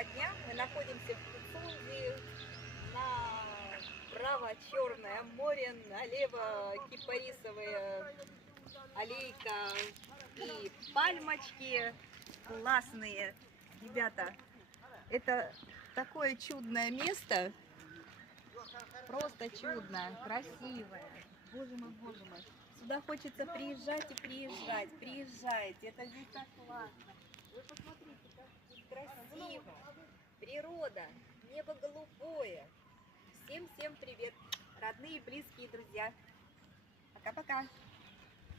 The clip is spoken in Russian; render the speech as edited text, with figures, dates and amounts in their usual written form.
прекрасного дня. Мы находимся в Пицунде. Направо Черное море, налево кипарисовая аллейка и пальмочки. Классные ребята. Это такое чудное место. Просто чудное, красивое. Боже мой, боже мой. Сюда хочется приезжать и приезжать. Приезжайте, это здесь так классно. Вы посмотрите, как здесь красиво. Природа, небо голубое. Всем-всем привет, родные, близкие, друзья. Пока-пока.